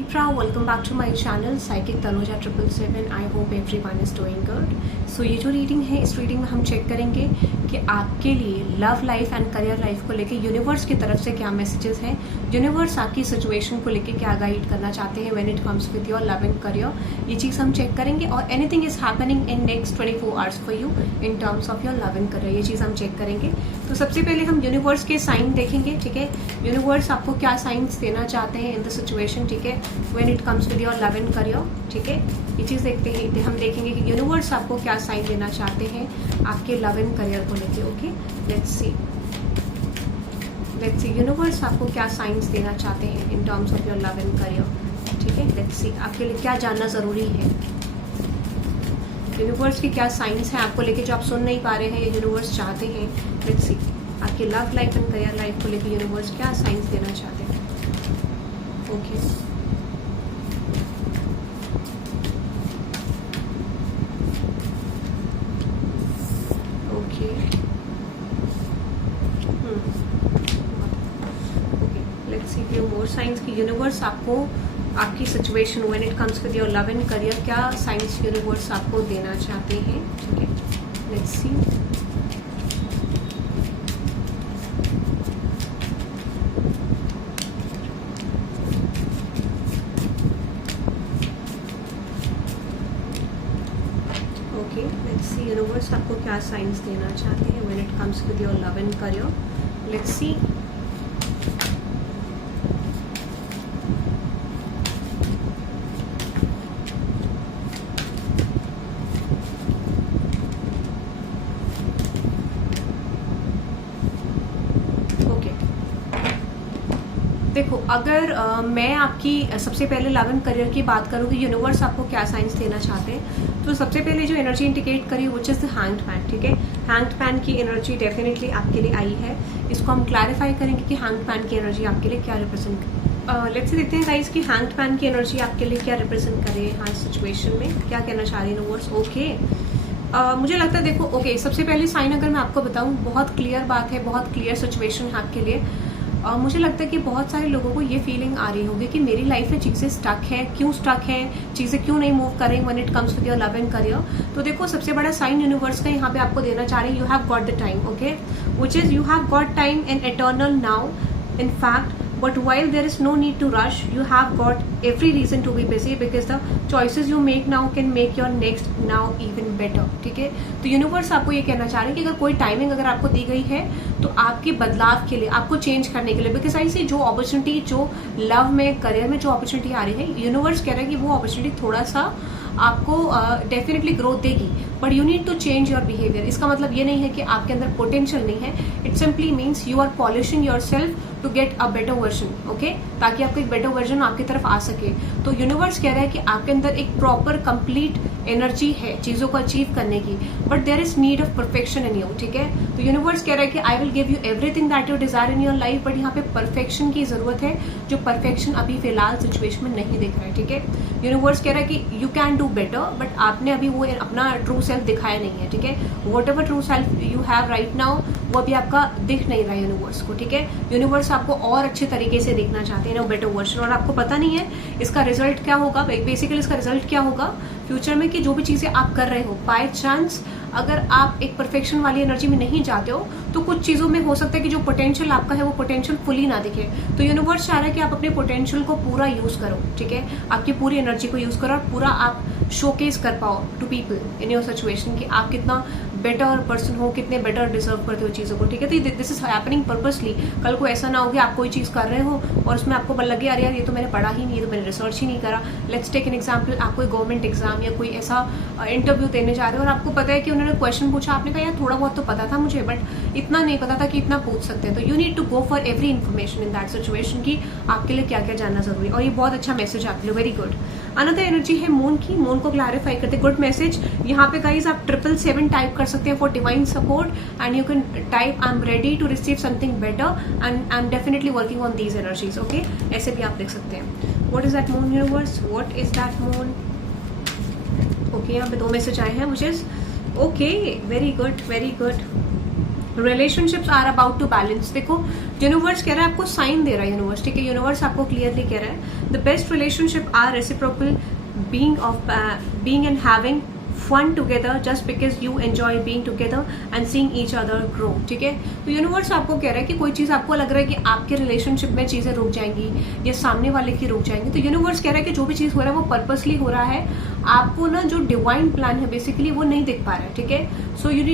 Libra, welcome back to my channel Psychic Tanuja 777. I hope everyone is doing good. So ये जो reading है, इस reading में हम चेक करेंगे कि आपके लिए love life and career life को लेके यूनिवर्स की तरफ से क्या मैसेजेस हैं, यूनिवर्स आपकी सिचुएशन को लेके क्या गाइड करना चाहते हैं when it comes with your love and career, ये चीज़ हम चेक करेंगे। और anything is happening in next 24 hours for you in terms of your love and career, ये चीज़ हम चेक करेंगे। तो सबसे पहले हम यूनिवर्स के साइन देखेंगे, ठीक है। यूनिवर्स आपको क्या साइंस देना चाहते हैं इन द सिचुएशन, ठीक है, when it comes with your love and career, ठीक है। ये चीज़ देखते हैं, हम देखेंगे कि यूनिवर्स आपको क्या साइन देना चाहते हैं आपके लव एंड करियर को लेके। ओके, लेट्स सी यूनिवर्स आपको क्या साइंस देना चाहते हैं इन terms of your love and career, ठीक है। लेट्स सी आपके लिए क्या जानना ज़रूरी है, यूनिवर्स के क्या साइंस हैं आपको लेके जो आप सुन नहीं पा रहे हैं, ये यूनिवर्स चाहते हैं। लेट्स सी आपके love life and career life को लेके यूनिवर्स क्या साइंस देना चाहते हैं। Okay, okay, let's see few more science की यूनिवर्स आपको आपकी situation when it comes with your love and career क्या साइंस यूनिवर्स आपको देना चाहते हैं, ठीक है। Let's see okay, let's see universe आपको क्या साइंस देना चाहते हैं when it comes with your love and career. Let's see देखो, अगर मैं आपकी सबसे पहले लव एंड करियर की बात करूँ कि यूनिवर्स आपको क्या साइंस देना चाहते हैं, तो सबसे पहले जो एनर्जी इंडिकेट करी which is the hanged man, ठीक है। हैंग्ड मैन की एनर्जी डेफिनेटली आपके लिए आई है। इसको हम क्लैरिफाई करेंगे कि हैंग्ड मैन की एनर्जी आपके लिए क्या रिप्रेजेंट लेट्स से देखते हैं गाइस कि हैंग्ड मैन की एनर्जी आपके लिए क्या रिप्रेजेंट करे हाँ सिचुएशन में, क्या कहना चाह रही है यूनिवर्स। ओके, मुझे लगता है देखो, ओके, सबसे पहली साइन अगर मैं आपको बताऊँ, बहुत क्लियर बात है, बहुत क्लियर सिचुएशन है आपके लिए। मुझे लगता है कि बहुत सारे लोगों को ये फीलिंग आ रही होगी कि मेरी लाइफ में चीज़ें स्टक है, क्यों स्टक है, चीज़ें क्यों नहीं मूव करें when it comes with your love and career. तो देखो, सबसे बड़ा साइन यूनिवर्स का यहाँ पे आपको देना चाह रहे हैं, you have got the time, okay, which is you have got time in eternal now in fact, but while there is no need to rush, you have got every reason to be busy because the choices you make now can make your next now even better, ठीक है। तो universe आपको ये कहना चाह रहे हैं कि अगर कोई टाइमिंग अगर आपको दी गई है तो आपके बदलाव के लिए, आपको चेंज करने के लिए, बिकॉज ऐसी जो अपॉर्चुनिटी, जो लव में, करियर में जो अपॉर्चुनिटी आ रही है, यूनिवर्स कह रहा है कि वो अपॉर्चुनिटी थोड़ा सा आपको डेफिनेटली ग्रोथ देगी, but you need to change your behaviour. इसका मतलब ये नहीं है कि आपके अंदर पोटेंशियल नहीं है, it simply means you are polishing your self to get a better version, okay, ताकि आपको एक बेटर वर्जन आपकी तरफ आ सके। तो यूनिवर्स कह रहा है कि आपके अंदर एक प्रॉपर कंप्लीट एनर्जी है चीज़ों को अचीव करने की, but there is need of perfection in you, ठीक है। तो यूनिवर्स कह रहा है कि I will give you everything that you desire in your life, but यहाँ पे परफेक्शन की जरूरत है, जो परफेक्शन अभी फिलहाल सिचुएशन में नहीं दिख रहा है, ठीक है। यूनिवर्स कह रहा है कि you can do better, but आपने अभी वो अपना ट्रू सेल्फ दिखाया नहीं है, ठीक है। What ever true self you have right now, वो अभी आपका दिख नहीं रहा है यूनिवर्स को, ठीक है। यूनिवर्स आपको और अच्छे तरीके से देखना चाहते हैं ना, बेटर वर्जन, और आपको पता नहीं है इसका रिजल्ट क्या होगा। बेसिकली इसका रिजल्ट क्या होगा फ्यूचर में, कि जो भी चीजें आप कर रहे हो, बाय चांस अगर आप एक परफेक्शन वाली एनर्जी में नहीं जाते हो तो कुछ चीजों में हो सकता है कि जो पोटेंशियल आपका है वो पोटेंशियल फुली ना दिखे। तो यूनिवर्स चाह रहा है कि आप अपने पोटेंशियल को पूरा यूज करो, ठीक है, आपकी पूरी एनर्जी को यूज करो और पूरा आप शोकेस कर पाओ to people in your situation कि आप कितना बेटर पर्सन हो, कितने बेटर डिजर्व करते हो चीज़ों को, ठीक है। तो दिस इज हैपनिंग पर्पसली। कल को ऐसा ना हो कि आप कोई चीज़ कर रहे हो और उसमें आपको लगे अरे यार ये तो मैंने पढ़ा ही नहीं, ये तो मैंने रिसर्च ही नहीं करा। लेट्स टेक एन एग्जाम्पल, आप कोई गवर्नमेंट एग्जाम या कोई ऐसा इंटरव्यू देने जा रहे हो और आपको पता है कि उन्होंने क्वेश्चन पूछा, आपने कहा यार थोड़ा बहुत तो पता था मुझे, बट इतना नहीं पता था कि इतना पूछ सकते हैं। तो you need to go for every information in that situation की आपके लिए क्या क्या जानना जरूरी है, और ये बहुत अच्छा मैसेज आपके लिए, वेरी गुड। अनदर एनर्जी है मून की, मून को क्लैरिफाई करते, गुड मैसेज। यहाँ पे गाइस आप 777 टाइप कर सकते हैं for divine support, and you can type I am ready to receive something better and I am definitely working on these energies, okay, ऐसे भी आप लिख सकते हैं। What is that moon universe, what is that moon. Okay, यहाँ पे 2 message आए हैं, which is okay, very good, very good, relationships are about to balance. देखो यूनिवर्स कह रहा है, आपको साइन दे रहा है यूनिवर्स, ठीक है, यूनिवर्स आपको क्लियरली कह रहा है the best relationship are reciprocal being and having fun together just because you enjoy being together and seeing each other grow, ठीक है। तो यूनिवर्स आपको कह रहा है कि कोई चीज आपको लग रहा है कि आपके रिलेशनशिप में चीजें रुक जाएंगी या सामने वाले की रुक जाएंगी, तो यूनिवर्स कह रहा है कि जो भी चीज हो रहा है वो पर्पसली हो रहा है, आपको ना जो डिवाइन प्लान है बेसिकली वो नहीं दिख पा रहा है, ठीक है। So you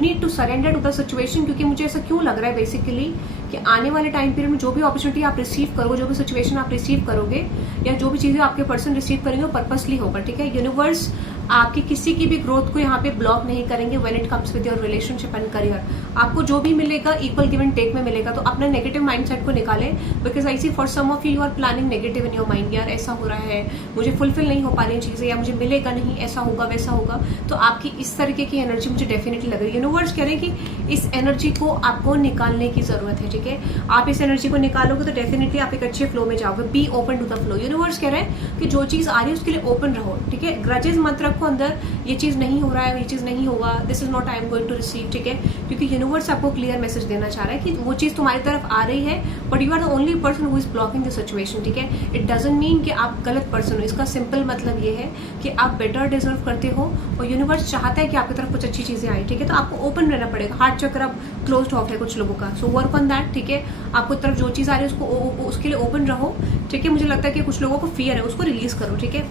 need to surrender to the situation, क्योंकि मुझे ऐसा क्यों लग रहा है बेसिकली कि आने वाले टाइम पीरियड में जो भी अपॉर्चुनिटी आप रिसीव करोगे, जो भी सिचुएशन आप रिसीव करोगे या जो भी चीजें आपके पर्सन रिसीव करेंगे वो पर्पसली होगा, ठीक है। यूनिवर्स आपकी किसी की भी ग्रोथ को यहाँ पे ब्लॉक नहीं करेंगे when it comes with your relationship and career. आपको जो भी मिलेगा इक्वल गिव एंड टेक में मिलेगा, तो अपने नेगेटिव माइंडसेट को निकालें, because I see for some of you are planning negative in your mind, यार ऐसा हो रहा है, मुझे फुलफिल नहीं हो पा रही चीजें, या मुझे मिलेगा नहीं, ऐसा होगा वैसा होगा, तो आपकी इस तरीके की एनर्जी मुझे डेफिनेटली लग रही है। यूनिवर्स कह रहे हैं कि इस एनर्जी को आपको निकालने की जरूरत है, ठीक है। आप इस एनर्जी को निकालोगे तो डेफिनेटली आप एक अच्छे फ्लो में जाओगे। Be open to the flow. Universe कह रहे हैं कि जो चीज आ रही है उसके लिए ओपन रहो, ठीक है। ग्रजेस मत रखो अंदर, ये चीज नहीं हो रहा है, ये चीज नहीं होगा, this is not I am going to receive, ठीक है, क्योंकि यूनिवर्स आपको क्लियर मैसेज देना चाह रहा है कि वो चीज तुम्हारी तरफ आ रही है, but you are the only person who is blocking the situation, ठीक है। इट डजंट मीन कि आप गलत पर्सन हो, इसका सिंपल मतलब ये है कि आप बेटर डिजर्व करते हो और यूनिवर्स चाहता है कि आपकी तरफ कुछ अच्छी चीजें आए, ठीक है। तो आपको ओपन रहना पड़ेगा। हार्ट चक्र अब क्लोज्ड ऑफ है कुछ लोगों का, सो वर्क ऑन दैट, ठीक है। आपको तरफ जो चीज आ रही है उसको उसके लिए ओपन रहो, ठीक है। मुझे लगता है कि कुछ लोगों को फियर है, उसको रिलीज करो, ठीक है।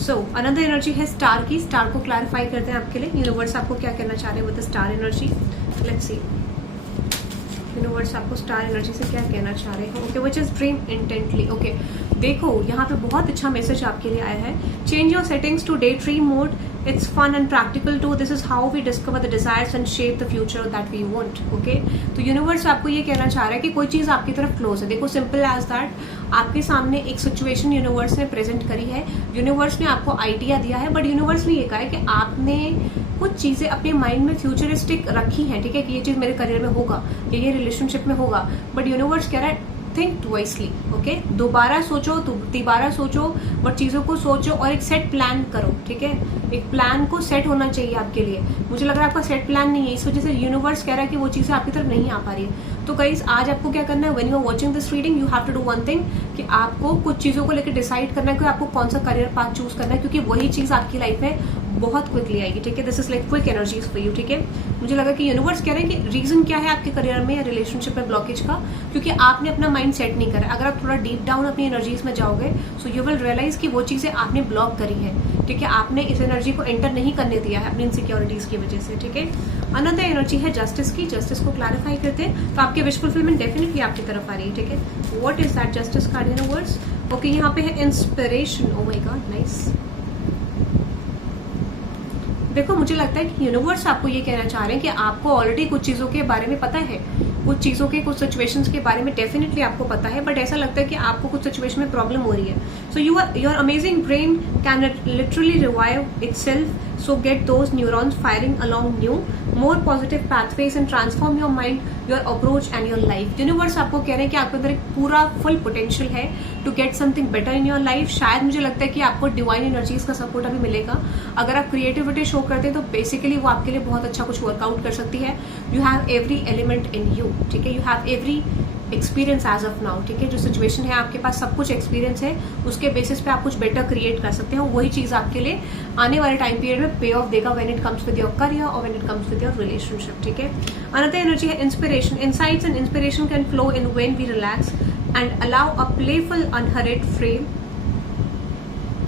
सो अनदर एनर्जी है स्टार की। स्टार को क्लैरिफाई करते हैं आपके लिए, यूनिवर्स आपको क्या कहना चाह रहे हैं with star energy. Let's see universe आपको स्टार एनर्जी से क्या कहना चाह रहे हैं। Okay, which is dream intently. Okay, देखो यहाँ पे बहुत अच्छा मैसेज आपके लिए आया है। Change your settings to daydream mode, it's fun and practical too, this is how we discover the desires and shape the future that we want. Okay, तो यूनिवर्स आपको ये कहना चाह रहा है कि कोई चीज आपकी तरफ क्लोज है। देखो सिंपल एज दैट, आपके सामने एक सिचुएशन यूनिवर्स ने प्रेजेंट करी है, यूनिवर्स ने आपको आइडिया दिया है, बट यूनिवर्स ने ये कहा है कि आपने कुछ चीजें अपने माइंड में फ्यूचरिस्टिक रखी हैं, ठीक है, कि ये चीज मेरे करियर में होगा, ये रिलेशनशिप में होगा, बट यूनिवर्स कह रहा है थिंक ट्वाइसली, ओके, दोबारा सोचो, तिबारा सोचो, बट चीजों को सोचो और एक सेट प्लान करो, ठीक है। एक प्लान को सेट होना चाहिए आपके लिए। मुझे लग रहा है आपका सेट प्लान नहीं है, इस वजह से यूनिवर्स कह रहा है कि वो चीजें आपकी तरफ नहीं आ पा रही है। तो गाइस आज आपको क्या करना है, when you are watching this reading you have to do one thing, कि आपको कुछ चीजों को लेकर डिसाइड करना है कि आपको कौन सा करियर पाथ चूज करना है, क्योंकि वही चीज आपकी लाइफ में बहुत क्विकली आएगी, ठीक है। This is like quick energies for you, ठीक है। मुझे लगा कि यूनिवर्स कह रहे हैं कि रीजन क्या है आपके करियर में या रिलेशनशिप में ब्लॉकेज का, क्योंकि आपने अपना माइंड सेट नहीं करा। अगर आप थोड़ा डीप डाउन अपनी एनर्जीज में जाओगे सो यू विल रियलाइज कि वो चीजें आपने ब्लॉक करी है, ठीक है। आपने इस एनर्जी को एंटर नहीं करने दिया है अपनी इनसिक्योरिटीज की वजह से, ठीक है। अनदर एनर्जी है जस्टिस की। जस्टिस को क्लैरिफाई करते हैं तो आपके विश फुलफिलमेंट डेफिनेटली आपकी तरफ आ रही है, ठीक है। What is that justice card universe. Okay, यहाँ पे है inspiration. Oh my God, nice. देखो मुझे लगता है कि यूनिवर्स आपको ये कहना चाह रहे हैं कि आपको ऑलरेडी कुछ चीजों के बारे में पता है, कुछ चीजों के कुछ सिचुएशंस के बारे में डेफिनेटली आपको पता है, बट ऐसा लगता है कि आपको कुछ सिचुएशन में प्रॉब्लम हो रही है। So your amazing brain can literally revive itself, so get those neurons firing along new more positive pathways and transform your mind, your approach and your life. Universe आपको कह रहे हैं कि आपके अंदर एक पूरा फुल पोटेंशियल है to get something better in your life. शायद मुझे लगता है कि आपको डिवाइन एनर्जीज का सपोर्ट अभी मिलेगा। अगर आप क्रिएटिविटी शो करते हैं तो बेसिकली वो आपके लिए बहुत अच्छा कुछ वर्कआउट कर सकती है। You have every element in you, ठीक है। You have every experience as of now, ठीक है। जो सिचुएशन है आपके पास सब कुछ एक्सपीरियंस है, उसके बेसिस पे आप कुछ बेटर क्रिएट कर सकते हैं। वही चीज आपके लिए आने वाले टाइम पीरियड में पे ऑफ देगा when it comes with your career और when it comes with your relationship, ठीक है। अनदर एनर्जी है inspiration. Insights and inspiration can flow in when we relax and allow a playful unhurried frame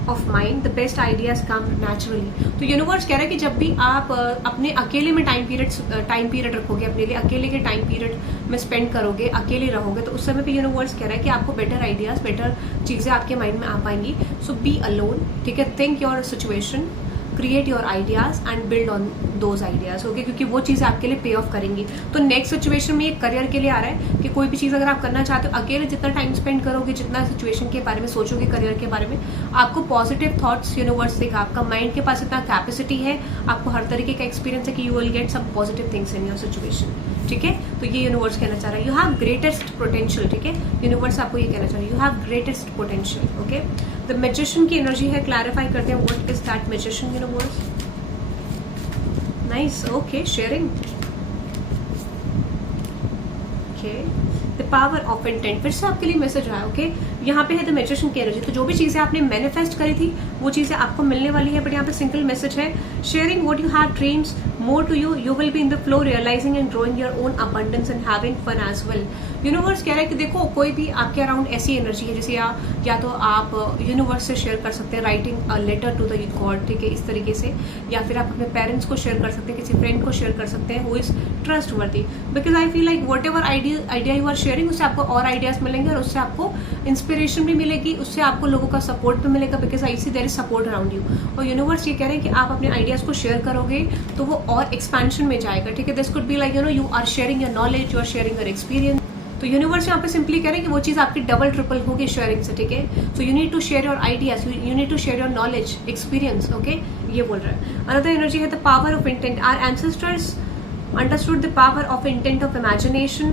of mind, the best ideas come naturally. तो universe कह रहा है कि जब भी आप अपने अकेले में टाइम पीरियड रखोगे, अपने लिए अकेले के टाइम पीरियड में स्पेंड करोगे, अकेले रहोगे, तो उस समय पे यूनिवर्स कह रहा है कि आपको बेटर आइडियाज, बेटर चीजें आपके माइंड में आ पाएंगी। सो बी अलोन, ठीक है। Think your situation, create your ideas and build on those ideas, okay, क्योंकि वो चीजें आपके लिए पे ऑफ करेंगी। तो नेक्स्ट सिचुएशन में ये करियर के लिए आ रहा है कि कोई भी चीज अगर आप करना चाहते हो, अकेले जितना टाइम स्पेंड करोगे, जितना सिचुएशन के बारे में सोचोगे, करियर के बारे में, आपको पॉजिटिव थॉट्स यूनिवर्स देगा। आपका माइंड के पास इतना कैपेसिटी है, आपको हर तरीके का एक्सपीरियंस है कि you will get some positive things in your situation, ठीक है। तो ये यूनिवर्स कहना चाह रहा है, यू हैव ग्रेटेस्ट पोटेंशियल, ठीक है। यूनिवर्स आपको ये कहना चाह रहा है, you have greatest potential, okay. The magician की एनर्जी है, क्लैरिफाई करते हैं what is that magician universe. Nice, okay, sharing. Okay, the power of intent, फिर से आपके लिए मैसेज आया। ओके, यहाँ पे है द मैजिशियन की एनर्जी। तो जो भी चीजें आपने मैनिफेस्ट करी थी वो चीजें आपको मिलने वाली है। बट यहाँ पे सिंगल मैसेज है, sharing what you have dreams more to you, you will be in the flow, realizing and growing your own abundance and having fun as well. Universe कह रहा है कि देखो कोई भी आपके अराउंड ऐसी एनर्जी है जैसे या तो आप यूनिवर्स से शेयर कर सकते हैं, writing a letter to the god, ठीक है, इस तरीके से, या फिर आप अपने पेरेंट्स को शेयर कर सकते हैं, किसी फ्रेंड को शेयर कर सकते हैं who is trustworthy. Because I feel like whatever idea you are sharing, उससे आपको और आइडियाज मिलेंगे और उससे आपको इंस्पिरेशन भी मिलेगी, उससे आपको लोगों का सपोर्ट भी मिलेगा। Because I see there is support around you. और यूनिवर्स ये कह रहे हैं कि आप अपने आइडियाज को शेयर करोगे तो वो और एक्सपेंशन में जाएगा, ठीक है। This could be like you are sharing your knowledge, you are sharing your experience. तो यूनिवर्स यहाँ पे सिंपली कह रहे हैं कि वो चीज आपकी डबल ट्रिपल होगी शेयरिंग से, ठीक है। So you need to share your ideas, you need to share your knowledge, experience, okay, ये बोल रहा है। अनदर एनर्जी है the power of intent, our ancestors understood the power of intent of imagination,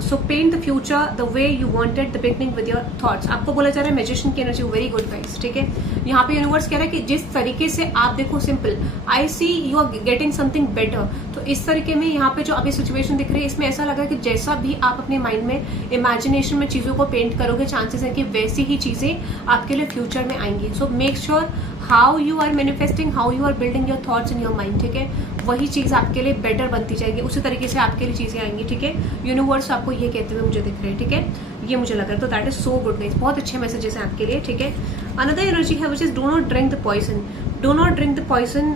so paint the future the way you wanted the beginning with your thoughts। आपको बोला जा रहा है मैजिशियन की एनर्जी, वेरी गुड गाइस, ठीक है। यहाँ पे यूनिवर्स कह रहा है कि जिस तरीके से आप देखो, simple, I see you are getting something better. तो इस तरीके में यहाँ पे जो अभी सिचुएशन दिख रही है इसमें ऐसा लगा कि जैसा भी आप अपने माइंड में इमेजिनेशन में चीजों को पेंट करोगे, चांसेस है कि वैसी ही चीजें आपके लिए फ्यूचर में आएंगी। So make sure how you are manifesting, how you are building your thoughts in your mind, ठीक है, वही चीज आपके लिए बेटर बनती जाएगी, उसी तरीके से आपके लिए चीजें आएंगी, ठीक है। यूनिवर्स आपको ये कहते हुए मुझे दिख रहे हैं, ठीक है, ये मुझे लग रहा है। तो that is so good guys, बहुत अच्छे मैसेजेस हैं आपके लिए, ठीक है। अनदर एनर्जी है which is do not drink the poison, do not drink the poison,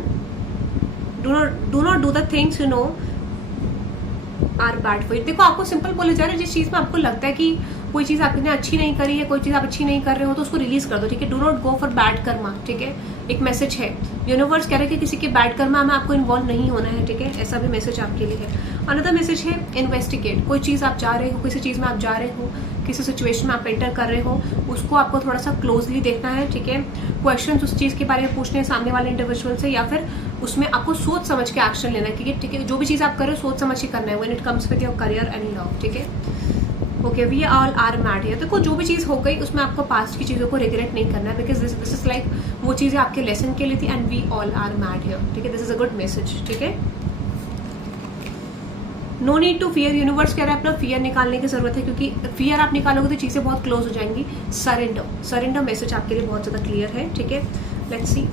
do not do the things you know are bad for it. देखो आपको सिंपल बोले जा रहे हैं, जिस चीज में आपको लगता है कि कोई चीज आपने अच्छी नहीं करी है, कोई चीज आप अच्छी नहीं कर रहे हो, तो उसको रिलीज कर दो, ठीक है। Do not go for bad Karma, ठीक है, एक मैसेज है। यूनिवर्स कह रहे हैं कि किसी के बैड कर्मा में आपको इन्वॉल्व नहीं होना है, ठीक है, ऐसा भी मैसेज आपके लिए है। अनदर मैसेज है इन्वेस्टिगेट, कोई चीज आप जा रहे हो, किसी चीज में आप जा रहे हो, किसी सिचुएशन में आप एंटर कर रहे हो, उसको आपको थोड़ा सा क्लोजली देखना है, ठीक है। क्वेश्चन उस चीज के बारे में पूछने हैं सामने वाले इंडिविजुअल से, या फिर उसमें आपको सोच समझ के एक्शन लेना है, ठीक है। जो भी चीज आप कर रहे हो सोच समझ के करना है, when it comes with your career and love, ठीक है। Okay, we all are mad here. देखो जो भी चीज हो गई उसमें आपको पास्ट की चीजों को रिग्रेट नहीं करना है, बिकॉज दिस इज लाइक वो चीजें आपके लेसन के लिए थी, and we all are mad here, ठीक है। This is a good message, ठीक है। No need to fear, universe कह रहा है अपना फियर निकालने की जरूरत है, क्योंकि फियर आप निकालोगे तो चीजें बहुत क्लोज हो जाएंगी। सरेंडर मैसेज आपके लिए बहुत ज्यादा क्लियर है, ठीक है। लेट्स सी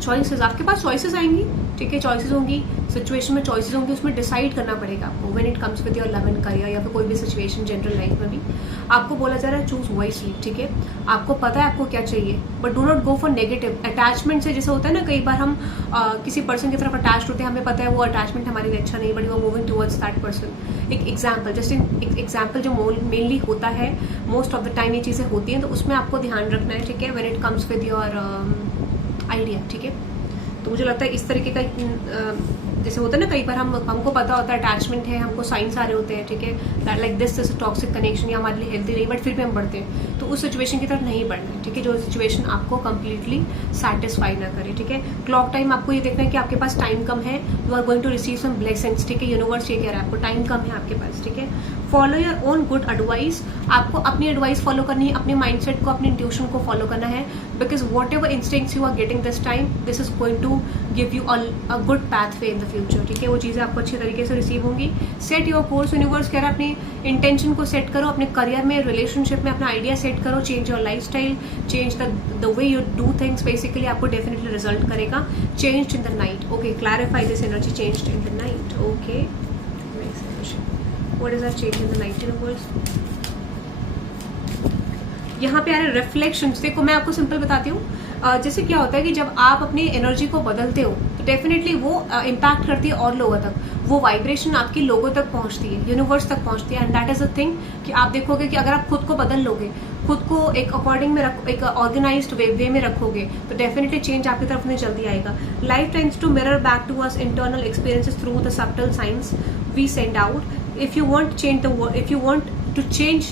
चॉइसेस, आपके पास चॉइसेस आएंगी, ठीक है, चॉइसेस होंगी, सिचुएशन में चॉइसेस होंगी, उसमें डिसाइड करना पड़ेगा आपको when it comes with your love and career, या फिर कोई भी सिचुएशन जनरल लाइफ में भी आपको बोला जा रहा है चूज वाइसली, ठीक है। आपको पता है आपको क्या चाहिए, but do not go for negative attachment से। जैसे होता है ना, कई बार हम किसी पर्सन की तरफ अटैच होते हैं, हमें पता है वो अटैचमेंट हमारे लिए अच्छा नहीं, बट वो मूविंग टुवर्ड्स दैट पर्सन। एक एग्जाम्पल, जस्ट एक एग्जाम्पल जो मेनली होता है, मोस्ट ऑफ द टाइम ये चीजें होती हैं, तो उसमें आपको ध्यान रखना है, ठीक है, when it comes with your idea, ठीक है। तो मुझे लगता है इस तरीके का जैसे होता है ना, कई बार हमको पता होता है अटैचमेंट है, हमको साइंस आ रहे होते हैं, ठीक है, that like this toxic connection या हमारे लिए हेल्थी नहीं, बट फिर भी हम बढ़ते हैं, तो उस सिचुएशन की तरफ नहीं बढ़ना है, ठीक है, जो सिचुएशन आपको कंप्लीटली सेटिस्फाई ना करे, ठीक है। क्लॉक टाइम आपको ये देखना है कि आपके पास टाइम कम है, you are going to receive some blessings, ठीक है। यूनिवर्स ये कह रहा है आपको टाइम कम है आपके पास, ठीक है। Follow your own good advice, आपको अपनी एडवाइस फॉलो करनी है, अपने माइंडसेट को, अपने इंट्यूशन को फॉलो करना है, because whatever instincts you are getting this time, this is going to give you a good pathway in the future, ठीक है। वो चीजें आपको अच्छी तरीके से रिसीव होंगी। सेट योर कोर्स, यूनिवर्स कह रहा है अपने इंटेंशन को सेट करो, अपने करियर में, रिलेशनशिप में अपना आइडिया सेट करो, change your life style, change the way you do things, basically आपको डेफिनेटली रिजल्ट करेगा। Change in the night, okay, clarify this energy, change in the night, okay. What is that change in the night universe? यहाँ पे आ रहे reflections. देखो मैं आपको simple बताती हूँ, जैसे क्या होता है कि जब आप अपनी एनर्जी को बदलते हो तो डेफिनेटली वो इम्पैक्ट करती है और लोगों तक, वो वाइब्रेशन आपकी लोगों तक पहुंचती है, यूनिवर्स तक पहुंचती है, and that is a thing कि आप देखोगे कि अगर आप खुद को बदल लोगे, खुद को एक अकॉर्डिंग में एक ऑर्गेनाइज्ड वे में रखोगे, तो डेफिनेटली चेंज आपकी तरफ में जल्दी आएगा। Life tends to mirror back to us internal experiences through the subtle science we send out. If you want change the world, if you want the change,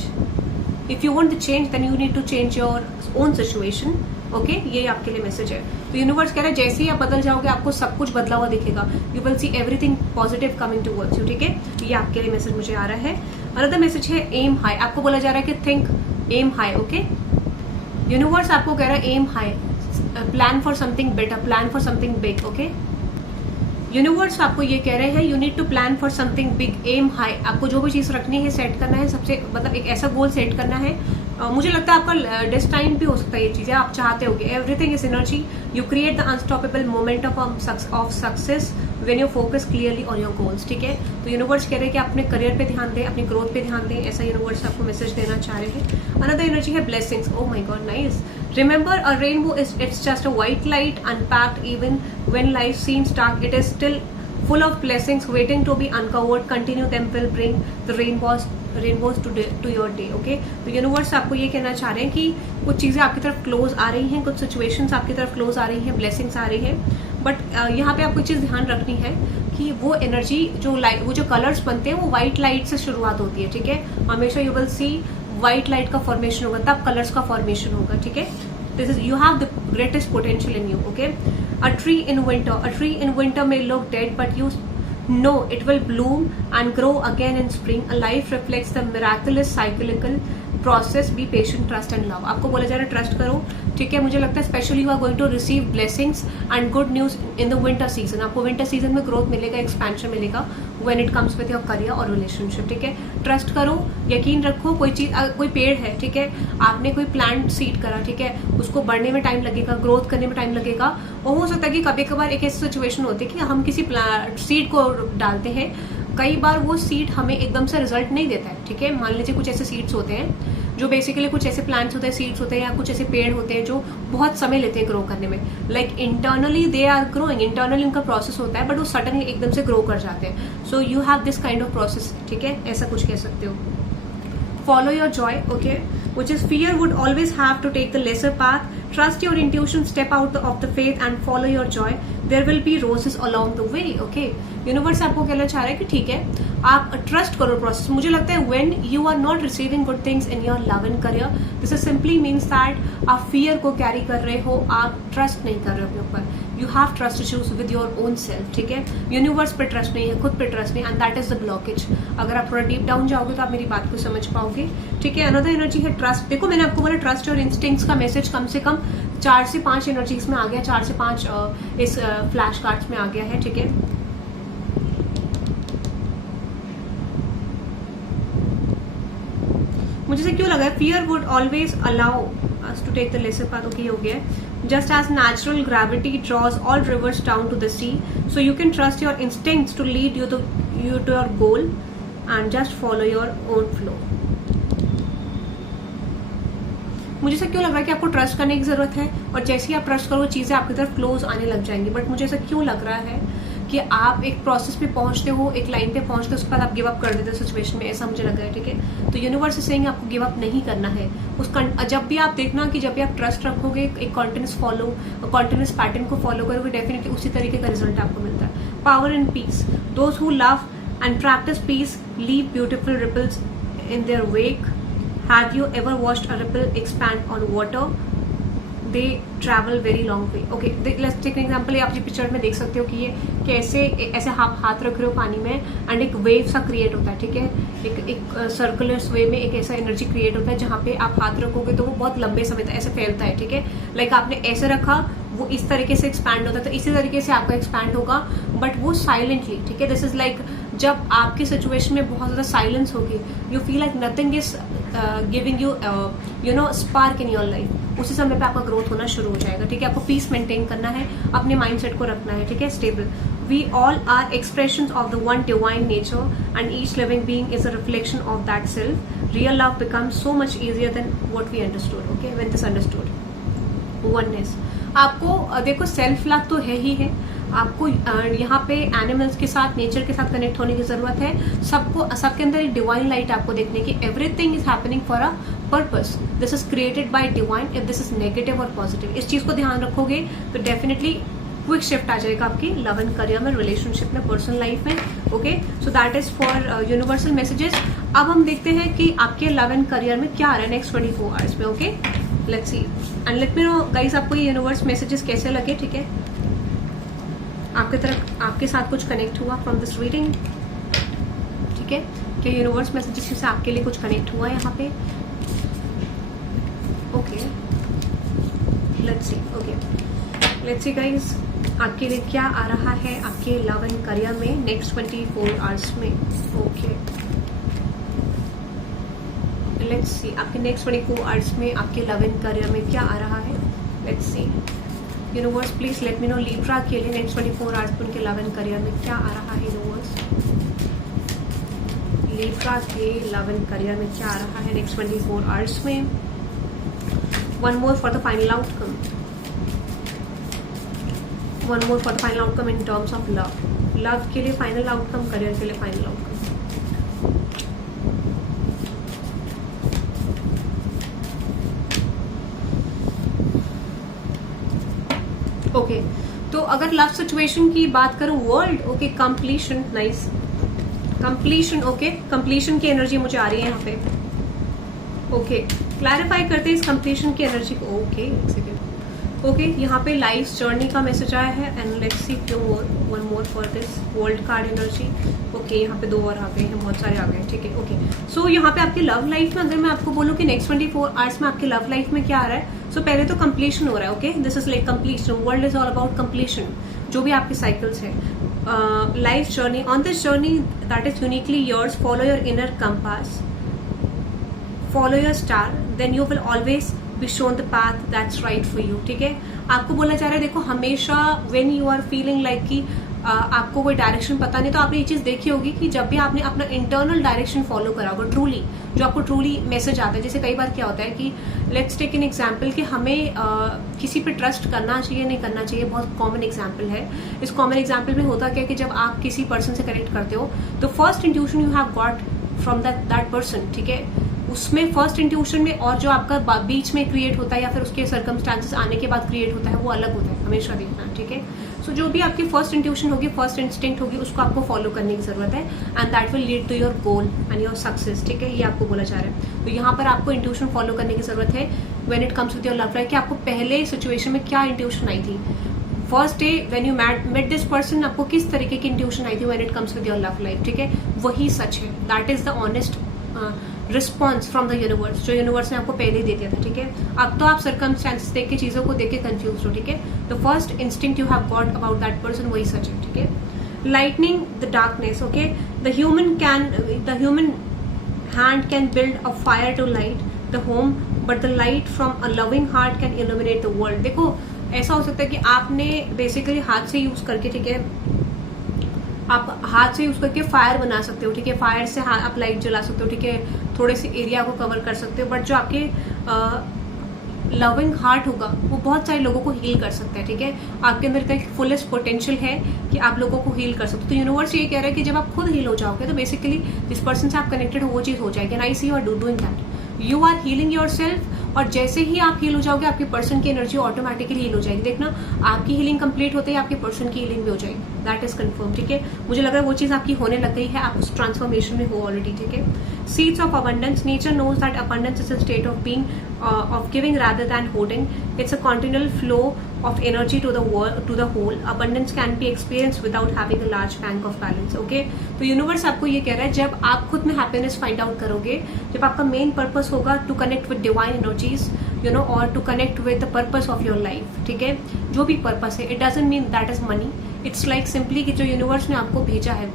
then you need to change your own situation. Okay, ये आपके लिए message है। तो universe कह रहा है जैसे ही आप बदल जाओगे आपको सब कुछ बदला हुआ दिखेगा, you will see everything positive coming towards you, ठीक है। ये आपके लिए मैसेज मुझे आ रहा है। अनदर मैसेज है एम हाई, आपको बोला जा रहा है कि think aim high, okay. Universe आपको कह रहा है aim high, plan for something better, plan for something big, okay. Universe आपको ये कह रहे हैं you need to plan for something big, aim high. आपको जो भी चीज़ रखनी है, सेट करना है, सबसे मतलब एक ऐसा गोल सेट करना है। मुझे लगता है आपका डेस्टाइन भी हो सकता है ये चीज़ें, आप चाहते होगे। Everything is energy, you create the unstoppable moment of success when you focus clearly on your goals, ठीक है। तो यूनिवर्स कह रहे हैं कि अपने करियर पे ध्यान दें, अपनी ग्रोथ पे ध्यान दें, ऐसा यूनिवर्स आपको मैसेज देना चाह रहे हैं। अनदर एनर्जी है blessings. Oh my God, nice. Remember a rainbow is it's just a white light unpacked, even when life seems dark it is still full of blessings waiting to be uncovered. Continue them will bring the rainbows to your day. Okay, तो universe आपको ये कहना चाह रहे हैं कि कुछ चीज़ें आपकी तरफ क्लोज आ रही हैं, कुछ सिचुएशंस आपकी तरफ क्लोज आ रही हैं, ब्लेसिंग्स आ रही हैं। बट यहाँ पे आपको चीज़ ध्यान रखनी है कि वो एनर्जी जो लाइट, वो जो कलर्स बनते हैं वो व्हाइट लाइट से शुरुआत होती है, ठीक है। हमेशा you will see white light का फॉर्मेशन होगा, तब कलर्स का फॉर्मेशन होगा, ठीक है। This is, you have the greatest potential in you. Okay, a tree in winter may look dead, but you know it will bloom and grow again in spring. A life reflects the miraculous cyclical process. Be patient, trust and love. आपको बोला जा रहा है trust करो, ठीक है। मुझे लगता है specially you are going to receive blessings and good news in the winter season. आपको विंटर सीजन में ग्रोथ मिलेगा, एक्सपेंशन मिलेगा when it comes with your career और रिलेशनशिप, ठीक है। ट्रस्ट करो, यकीन रखो। कोई चीज, कोई पेड़ है, ठीक है, आपने कोई प्लांट सीड करा, ठीक है, उसको बढ़ने में टाइम लगेगा, ग्रोथ करने में टाइम लगेगा। और हो सकता है कि कभी कभार एक ऐसी सिचुएशन होती है कि हम किसी सीड को डालते हैं, कई बार वो सीड हमें एकदम से रिजल्ट नहीं देता है, ठीक है। मान लीजिए कुछ ऐसे सीड्स होते हैं जो बेसिकली कुछ ऐसे प्लांट्स होते हैं, सीड्स होते हैं, या कुछ ऐसे पेड़ होते हैं जो बहुत समय लेते हैं ग्रो करने में। Like internally they are growing, internally उनका प्रोसेस होता है, बट वो सडनली एकदम से ग्रो कर जाते हैं। So you have this kind of process, ठीक है, ऐसा कुछ कह सकते हो। Follow your joy, okay, which is fear would always have to take the lesser path. Trust your intuition, step out of the faith and follow your joy. There will be roses along the way, okay. Universe आपको कहना चाह रहा है कि ठीक है, आप trust करो प्रोसेस। मुझे लगता है when you are not receiving good things in your love and career, this is simply means that आप फियर को कैरी कर रहे हो, आप ट्रस्ट नहीं कर रहे हो अपने ऊपर। You have trust issues with your own self, ठीक है। यूनिवर्स पे ट्रस्ट नहीं है, खुद पे ट्रस्ट नहीं, and that is the blockage. अगर आप थोड़ा डीप डाउन जाओगे तो आप मेरी बात को समझ पाओगे, ठीक है। अनदर एनर्जी है ट्रस्ट। देखो मैंने आपको बोला ट्रस्ट और इंस्टिंक्ट्स का मैसेज कम से कम 4 से 5 एनर्जीज में आ गया, 4 से 5 इस फ्लैश कार्ड्स में आ गया है, ठीक है। मुझे से क्यों लगा है fear would always allow us to take the lesser path, okay हो गया है। Just as natural gravity draws all rivers down to the sea, so you can trust your instincts to lead you to your goal and just follow your own flow. मुझे ऐसा क्यों लग रहा है कि आपको ट्रस्ट करने की जरूरत है, और जैसे ही आप ट्रस्ट करो चीजें आपकी तरफ क्लोज आने लग जाएंगी। बट मुझे ऐसा क्यों लग रहा है कि आप एक प्रोसेस पे पहुंचते हो, एक लाइन पे पहुंचते हो, उसके बाद आप गिव अप कर देते हो सिचुएशन में, ऐसा मुझे लग रहा है, ठीक है। तो यूनिवर्स से सेइंग आपको गिव अप नहीं करना है। जब भी आप देखना कि जब भी आप ट्रस्ट रखोगे, एक कॉन्टिन्यूस पैटर्न को फॉलो करोगे, डेफिनेटली उसी तरीके का रिजल्ट आपको मिलता है। Power and peace, those who love and practice peace leave beautiful ripples in their wake. Have you ever watched a ripple expand on water? They travel very long way. Okay, let's take an example. आप ये picture में देख सकते हो कि ये कैसे ऐसे आप हाथ रख रहे हो पानी में एंड एक वेव सा क्रिएट होता है, ठीक है। एक सर्कुलर वे में एक ऐसा एनर्जी क्रिएट होता है जहाँ पे आप हाथ रखोगे तो वो बहुत लंबे समय तक ऐसे फैलता है, ठीक है। लाइक आपने ऐसे रखा, वो इस तरीके से एक्सपैंड होता है, तो इसी तरीके से आपका एक्सपैंड होगा, बट वो साइलेंटली, ठीक है। दिस इज लाइक जब आपकी सिचुएशन में बहुत ज्यादा साइलेंस होगी, you feel like nothing is giving you know spark in your life, उसी समय पे आपका ग्रोथ होना शुरू हो जाएगा, ठीक है। आपको पीस मेंटेन करना है, अपने माइंडसेट को रखना है, ठीक है, stable. We all are expressions of the one divine nature and each living being is a reflection of that self. Real love becomes so much easier than what we understood, okay, when this understood oneness. आपको देखो self love तो है ही है, आपको यहाँ पे animals के साथ, नेचर के साथ कनेक्ट होने की जरूरत है। सबके अंदर एक डिवाइन लाइट आपको देखने की, everything is happening for a purpose, this is created by divine. If this is negative और पॉजिटिव, इस चीज को ध्यान रखोगे तो डेफिनेटली क्विक शिफ्ट आ जाएगा आपकी लव एंड करियर में, रिलेशनशिप में, पर्सनल लाइफ में, okay. So that is for universal messages. अब हम देखते हैं कि आपके लव एंड करियर में क्या आ रहा है नेक्स्ट 24 आवर्स में, okay. Let's see and let me no guys आपको ये यूनिवर्स मैसेजेस कैसे लगे, ठीक है। आपके साथ कुछ कनेक्ट हुआ फ्रॉम दिस रीडिंग, ठीक है। क्या यूनिवर्स मैसेजेस से आपके लिए कुछ कनेक्ट हुआ यहाँ पे, okay. Let's see, okay, let's see guys आपके लिए क्या आ रहा है आपके लव एंड करियर में नेक्स्ट 24 आवर्स में। ओके, लेट्स सी आपके नेक्स्ट 24 आवर्स में आपके लव एंड करियर में क्या आ रहा है। Let's see universe, please let me no Libra के लिए नेक्स्ट 24 आवर्स में उनके लव एंड करियर में क्या आ रहा है। यूनिवर्स, लिब्रा के लव एंड करियर में क्या आ रहा है नेक्स्ट 24 आवर्स में। One more for the final outcome, one more for the final outcome in terms of love. Love के लिए फाइनल आउटकम, करियर के लिए फाइनल आउटकम। ओके, तो अगर लव सिचुएशन की बात करूं, world, okay, completion, nice, completion, okay, completion की एनर्जी मुझे आ रही है यहाँ पे। ओके, क्लैरिफाई करते हैं इस कंप्लीशन की एनर्जी को। ओके, एक सेकेंड। ओके, यहाँ पे लाइफ जर्नी का मैसेज आया है and let's see few more, one more for this world card energy. Okay, यहाँ पे 2 और आ गए हैं, बहुत सारे आ गए, ठीक है। ओके, सो यहाँ पे आपकी लव लाइफ में अगर मैं आपको बोलूँ कि नेक्स्ट 24 आवर्स में आपकी लव लाइफ में क्या आ रहा है, सो पहले तो कंप्लीशन हो रहा है। Okay, this is like completion, world is all about completion, जो भी आपके साइकिल्स है। Life journey, on this journey that is uniquely yours, follow your inner compass, follow your star, then you will always be shown the path that's right for you. ठीक है, आपको बोला जा रहा है, देखो हमेशा when you are feeling like कि आपको कोई डायरेक्शन पता नहीं, तो आपने ये चीज देखी होगी कि जब भी आपने अपना इंटरनल डायरेक्शन फॉलो करा होगा, ट्रूली जो आपको ट्रूली मैसेज आता है। जैसे कई बार क्या होता है कि लेट्स टेक एन एग्जाम्पल कि हमें किसी पे ट्रस्ट करना चाहिए नहीं करना चाहिए, बहुत कॉमन एग्जाम्पल है। इस कॉमन एग्जाम्पल में होता क्या है कि जब आप किसी पर्सन से कनेक्ट करते हो तो first intuition you have got from that person. ठीक है, उसमें फर्स्ट इंट्यूशन में और जो आपका बीच में क्रिएट होता है या फिर उसके सर्कमस्टांसेस आने के बाद क्रिएट होता है, वो अलग होता है, हमेशा देखना। ठीक है, सो जो भी आपकी फर्स्ट इंट्यूशन होगी, फर्स्ट इंस्टिंक्ट होगी, उसको आपको फॉलो करने की जरूरत है and that will lead to your goal and your success. ठीक है, ये आपको बोला जा रहा है। तो यहाँ पर आपको इंट्यूशन फॉलो करने की जरूरत है when it comes with your love life, कि आपको पहले सिचुएशन में क्या इंट्यूशन आई थी, first day when you met this person, आपको किस तरीके की इंट्यूशन आई थी when it comes with your love life. ठीक है, वही सच है, that is the honest response from the universe, जो यूनिवर्स ने आपको पहले ही दे दिया था। ठीक है, अब तो आप सर्कमस्टेंसेस देख के, चीजों को देख के कंफ्यूज हो। ठीक है, the first instinct you have got about that person, वही सच है। ठीक है, lightning the darkness, okay, the human hand can build a fire to light the home, but the light from a loving heart can illuminate the world. देखो, ऐसा हो सकता है कि आपने बेसिकली हाथ से यूज करके, ठीक है, आप हाथ से यूज करके फायर बना सकते हो। ठीक है, फायर से आप लाइट जला सकते हो। ठीक है, थोड़े से एरिया को कवर कर सकते हो, बट जो आपके लविंग हार्ट होगा वो बहुत सारे लोगों को हील कर सकता है। ठीक है, आपके अंदर का फुलेस्ट पोटेंशियल है कि आप लोगों को हील कर सकते हो। तो यूनिवर्स ये कह रहा है कि जब आप खुद हील हो जाओगे तो बेसिकली जिस पर्सन से आप कनेक्टेड हो वो चीज हो जाएगी। And I see you are doing that, you are healing yourself, और जैसे ही आप हील हो जाओगे आपके पर्सन की एनर्जी ऑटोमेटिकली हील हो जाएगी। देखना, आपकी हीलिंग कंप्लीट होते ही आपके पर्सन की हीलिंग भी हो जाएगी, दैट इज कंफर्म। ठीक है, मुझे लग रहा है वो चीज आपकी होने लग गई है, आप उस ट्रांसफॉर्मेशन में हो ऑलरेडी। ठीक है, seeds of abundance, nature knows that abundance is a state of being, of giving rather than hoarding. It's a continual flow of energy to the world, to the whole. Abundance can be experienced without having a large bank of balance. Okay, तो universe आपको ये कह रहा है, जब आप खुद में हैप्पीनेस फाइंड आउट करोगे, जब आपका मेन पर्पस होगा to connect with divine energies, you know, और to connect with the purpose of your life. ठीक है, जो भी पर्पस है, it doesn't mean that is money, it's like simply कि जो यूनिवर्स ने आपको भेजा है,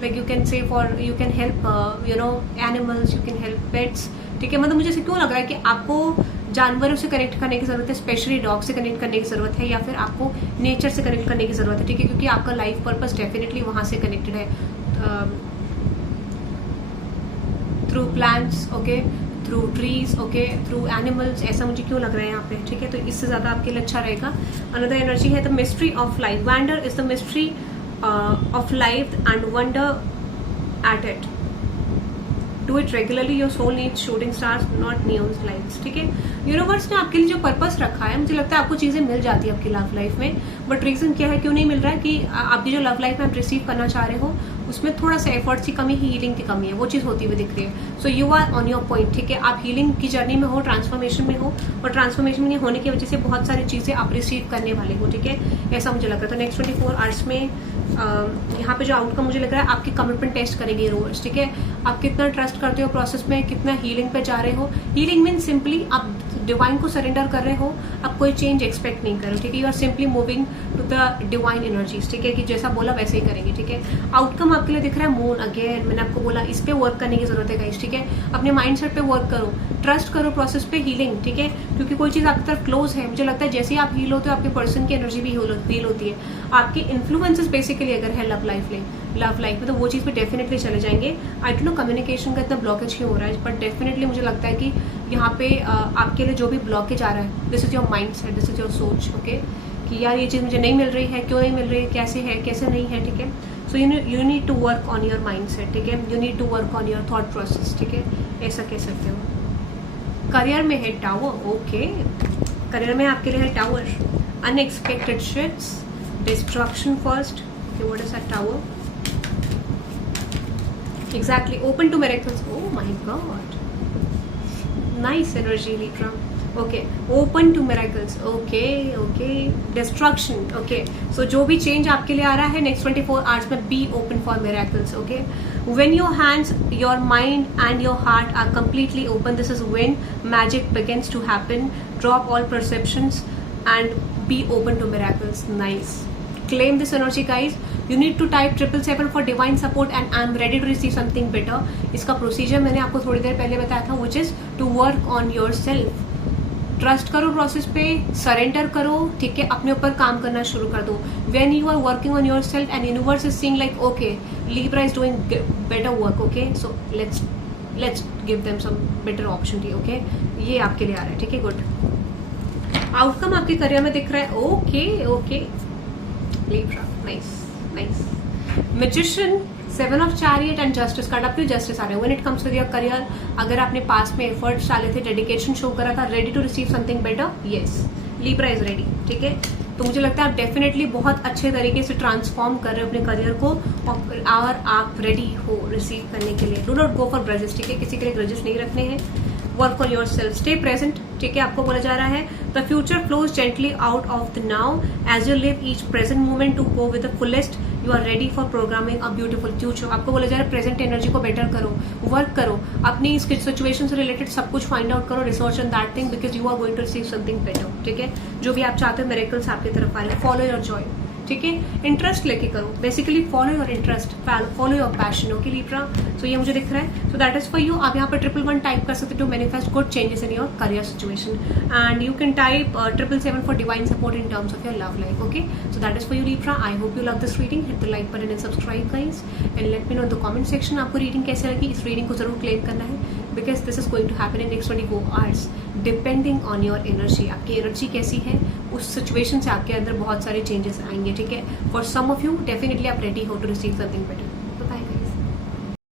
like you can say for, you can help you know animals, you can help pets. ठीक है, मतलब मुझे ऐसे क्यों लग रहा है कि आपको जानवरों से कनेक्ट करने की जरूरत है, स्पेशली डॉग से कनेक्ट करने की जरूरत है, या फिर आपको नेचर से कनेक्ट करने की जरूरत है। ठीक है, क्योंकि आपका लाइफ पर्पस डेफिनेटली वहां से कनेक्टेड है, through plants, okay, through trees, okay, through animals. ऐसा मुझे क्यों लग रहा है यहाँ पे। ठीक है, तो इससे ज्यादा आपके लिए अच्छा रहेगा। अनदर एनर्जी है the mystery of life, wonder is the mystery of life and wonder at it, do it regularly, your soul needs shooting stars not neon lights. ठीक है, यूनिवर्स ने आपके लिए जो पर्पस रखा है, मुझे लगता है आपको चीजें मिल जाती है आपकी लव लाइफ में, बट रीजन क्या है क्यों नहीं मिल रहा है कि आपकी जो लव लाइफ में आप रिसीव करना चाह रहे हो उसमें थोड़ा सा एफर्ट्स की कमी, हीलिंग की कमी है, वो चीज होती हुई दिख रही है। So you are on your point. ठीक है, आप हीलिंग की जर्नी में हो, ट्रांसफॉर्मेशन में हो, और ट्रांसफॉर्मेशन में होने की वजह से बहुत सारी चीजें आप रिसीव करने वाले हो। ठीक है, ऐसा मुझे लग रहा है। तो नेक्स्ट 24 आवर्स में यहाँ पे जो आउटकम मुझे लग रहा है, आपकी कमिटमेंट टेस्ट करेंगे यूनिवर्स। ठीक है, आप कितना ट्रस्ट करते हो प्रोसेस में, कितना हीलिंग पे जा रहे हो। हीलिंग मीन सिंपली आप डिवाइन को सरेंडर कर रहे हो आप कोई चेंज एक्सपेक्ट नहीं करो, ठीक है। You are simply moving to the divine energies, ठीक है, कि जैसा बोला वैसे ही करेंगे, ठीक है। आउटकम आपके लिए दिख रहा है मून, अगेन मैंने आपको बोला इस पे वर्क करने की जरूरत है गाइस, ठीक है। अपने माइंडसेट पे वर्क करो, ट्रस्ट करो प्रोसेस पे, हीलिंग, ठीक है, क्योंकि कोई चीज आपकी तरफ क्लोज है, मुझे लगता है जैसे ही आप हील होते हो आपके पर्सन की एनर्जी भी हील होती है। आपके इन्फ्लुएंसेस बेसिकली अगर है लव लाइफ में तो वो चीज़ पे डेफिनेटली चले जाएंगे। आई डोंट नो कम्युनिकेशन का इतना ब्लॉकेज क्यों हो रहा है, बट डेफिनेटली मुझे लगता है कि यहाँ पे आपके लिए जो भी ब्लॉकेज आ रहा है, this is your mind set, this is your सोच, ओके, कि यार ये चीज़ मुझे नहीं मिल रही है, क्यों नहीं मिल रही है, कैसे नहीं है, ठीक है। So you need to work on your mindset, ठीक है, you need to work on your thought process, ठीक है, ऐसा कह सकते हो। करियर में है टावर, ओके, करियर में आपके लिए है tower, unexpected shifts, destruction first, what is that tower, exactly, open to miracles, oh my god, nice energy Libra, okay, open to miracles, okay, destruction, okay, so जो भी change आपके लिए आ रहा है next 24 hours में be open for miracles, okay, when your hands, your mind and your heart are completely open, this is when magic begins to happen. Drop all perceptions and be open to miracles, nice. Claim this energy guys. You need to type 777 for divine support and I'm ready to receive something better. इसका procedure मैंने आपको थोड़ी देर पहले बताया था, which is to work on yourself. Trust करो process पे, surrender करो, ठीक है, अपने ऊपर काम करना शुरू कर दो. When you are working on yourself and universe is seeing like okay, Libra is doing better work, okay, so let's give them some better opportunity, okay. ये आपके लिए आ रहा है, ठीक है, गुड. आउटकम आपके करियर में दिख रहा है, okay Libra, nice. Magician, 7 of Chariot and Justice card, आपके जस्टिस आ रहे हैं. When it comes to your career, अगर आपने पास में एफर्ट्स डाले थे, डेडिकेशन शो करा था, ready to receive something better, yes, Libra is ready, ठीक है. तो मुझे लगता है आप डेफिनेटली बहुत अच्छे तरीके से ट्रांसफॉर्म कर रहे हो अपने करियर को और आप रेडी हो रिसीव करने के लिए. Do not go for grudges, ठीक है, किसी के लिए ग्रजेस नहीं रखने हैं. Work on yourself, stay present, ठीक है, आपको बोला जा रहा है the future flows gently out of the now as you live each present moment to go with the fullest. You are ready for programming a beautiful future. आपको बोला जा रहा है प्रेजेंट एनर्जी को बेटर करो, वर्क करो, अपनी इस सिचुएशन से रिलेटेड सब कुछ फाइंड आउट करो, research on that thing because you are going to receive something better, ठीक है. जो भी आप चाहते हो मिरेकल्स आपकी तरफ आ रहे हैं. फॉलो योर जॉय, ठीक है, इंटरेस्ट लेके करो, basically follow your interest, follow your passion, okay Libra. So ये मुझे दिख रहा है, so that is for you. आप यहाँ पर 111 टाइप कर सकते हो to manifest good changes in your career situation and you can type 777 for divine support in terms of your love life, okay. So that is for you Libra. I hope you love this reading. Hit the like button and subscribe guys and let me know in the comment section आपको reading कैसे लगी. इस reading को जरूर claim करना है because this is going to happen in next 24 hours depending on your energy. आपकी energy कैसी है उस सिचुएशन से आपके अंदर बहुत सारे चेंजेस आएंगे, ठीक है. For some of you definitely आप रेडी हो टू रिसीव समथिंग बेटर.